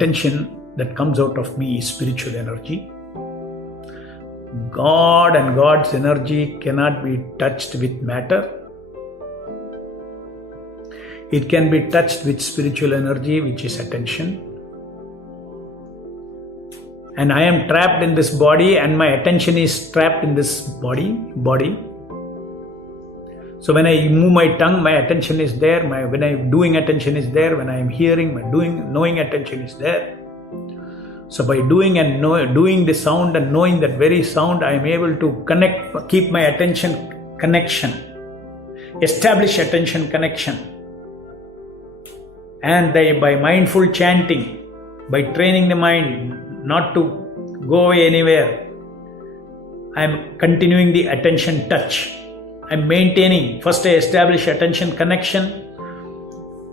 attention that comes out of me is spiritual energy. God and God's energy cannot be touched with matter. It can be touched with spiritual energy, which is attention. And I am trapped in this body, and my attention is trapped in this body. So when I move my tongue, my attention is there. When I am doing, attention is there. When I am hearing, my knowing attention is there. So by doing and doing the sound and knowing that very sound, I am able to keep my attention connection, establish attention connection. And by mindful chanting, by training the mind not to go away anywhere, I am continuing the attention touch. I am maintaining. First I establish attention connection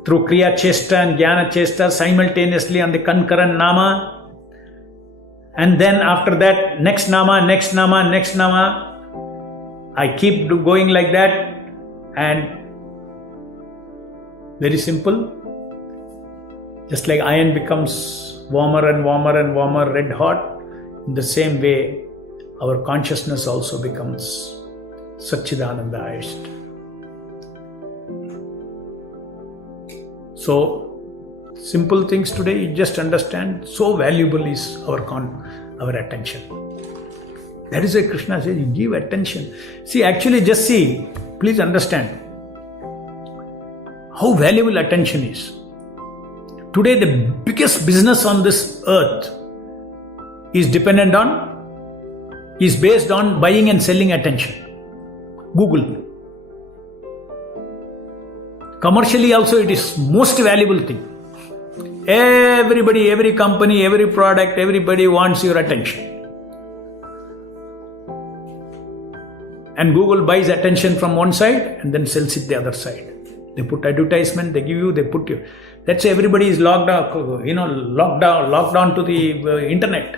through Kriya Chesta and Jnana Chesta simultaneously on the concurrent Nama. And then after that, next Nama. I keep going like that, and very simple. Just like iron becomes warmer and warmer, red hot, in the same way, our consciousness also becomes Satchidananda Ayasht. So, simple things today, you just understand, so valuable is our attention. That is why Krishna says, you give attention. Please understand how valuable attention is. Today, the biggest business on this earth is based on buying and selling attention. Google. Commercially also, it is most valuable thing. Everybody, every company, every product, everybody wants your attention. And Google buys attention from one side and then sells it the other side. They put advertisement, they give you, they put you. That's why everybody is locked down to the internet.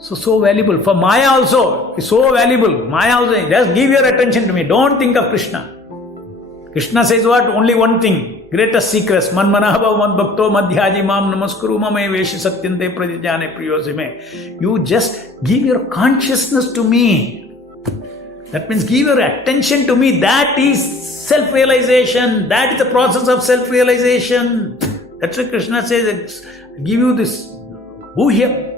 So valuable. For Maya also, it's so valuable. Maya also, just give your attention to me. Don't think of Krishna. Krishna says what? Only one thing. Greatest secrets. Manmanabhav madbhakto madhyaji mam namaskuru mame veshi satyante pradijane priyosime. You just give your consciousness to me. That means give your attention to me. That is self-realization. That is the process of self-realization. That's why Krishna says, give you this guhya.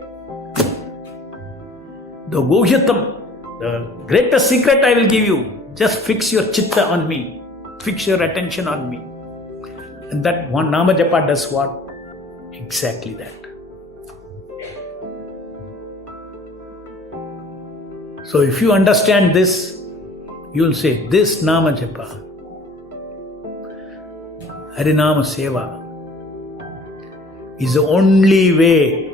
The guhyatam, the greatest secret I will give you. Just fix your chitta on me. Fix your attention on me. And that one Nama Japa does what? Exactly that. So if you understand this, you will say, this Nama Japa, Harinama Seva, is the only way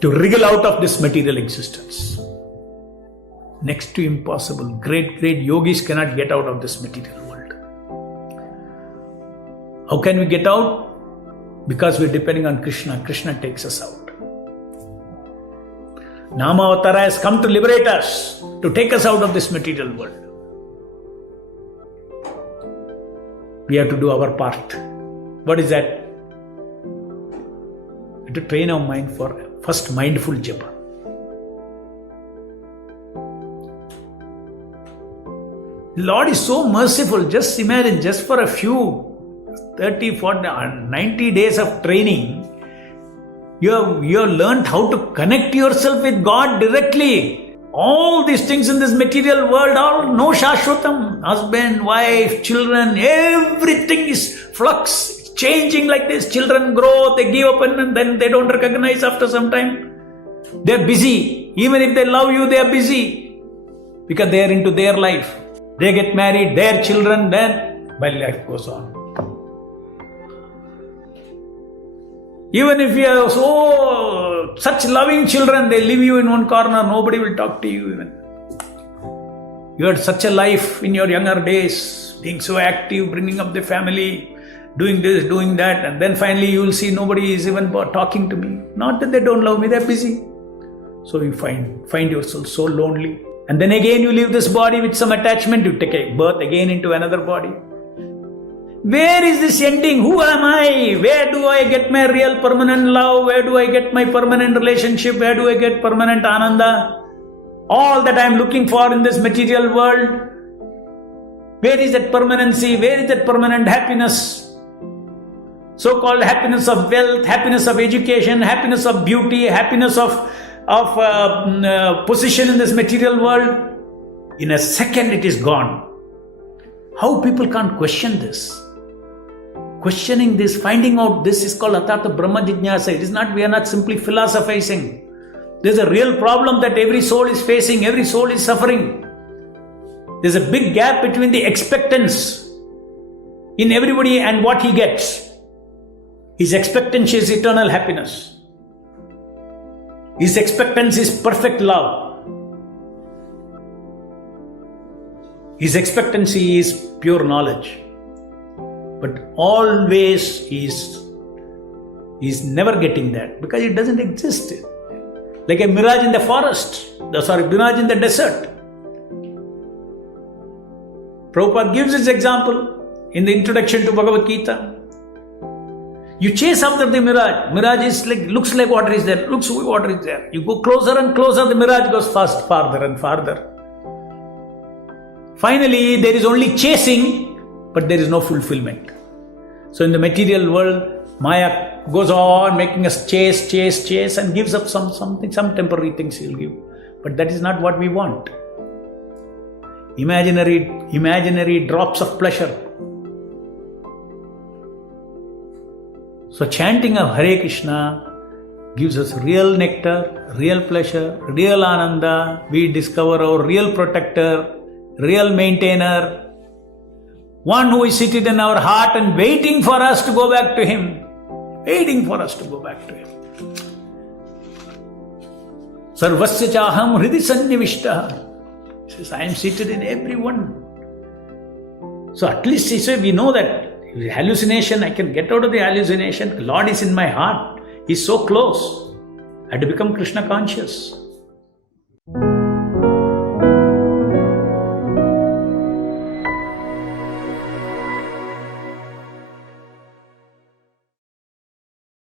to wriggle out of this material existence. Next to impossible. Great yogis cannot get out of this material world. How can we get out? Because we are depending on Krishna. Krishna takes us out. Nama Avatara has come to liberate us, to take us out of this material world. We have to do our part. What is that? We have to train our mind for first mindful japa. Lord is so merciful. Just imagine, just for a few 30, 40, 90 days of training, you have learned how to connect yourself with God directly. All these things in this material world are no shashvatam. Husband, wife, children, everything is flux. It's changing like this. Children grow, they give up and then they don't recognize after some time. They're busy. Even if they love you, they are busy. Because they are into their life. They get married, their children, then my life goes on. Even if you have such loving children, they leave you in one corner, nobody will talk to you even. You had such a life in your younger days, being so active, bringing up the family, doing this, doing that, and then finally you will see nobody is even talking to me. Not that they don't love me, they're busy. So you find yourself so lonely. And then again you leave this body with some attachment, you take a birth again into another body. Where is this ending? Who am I? Where do I get my real permanent love? Where do I get my permanent relationship? Where do I get permanent ananda? All that I am looking for in this material world. Where is that permanency? Where is that permanent happiness? So-called happiness of wealth, happiness of education, happiness of beauty, happiness of position in this material world. In a second it is gone. How people can't question this? Questioning this, finding out this is called Atartha Brahma Jijnasa. It is not, we are not simply philosophizing. There's a real problem that every soul is facing, every soul is suffering. There's a big gap between the expectance in everybody and what he gets. His expectancy is eternal happiness. His expectancy is perfect love. His expectancy is pure knowledge. But always he's never getting that because it doesn't exist. Like a mirage in the forest, mirage in the desert. Prabhupada gives his example in the introduction to Bhagavad Gita. You chase after the mirage. Mirage is looks like water is there. Looks like water is there. You go closer and closer, the mirage goes farther and farther. Finally, there is only chasing, but there is no fulfillment. So in the material world, Maya goes on making us chase and gives up some temporary things he'll give. But that is not what we want. Imaginary drops of pleasure. So chanting of Hare Krishna gives us real nectar, real pleasure, real ananda. We discover our real protector, real maintainer, one who is seated in our heart and waiting for us to go back to him. Waiting for us to go back to him. Sarvasya chaham hridi sannivishtaha. He says, I am seated in everyone. So at least he said, we know that hallucination, I can get out of the hallucination. Lord is in my heart. He's so close. I had to become Krishna conscious.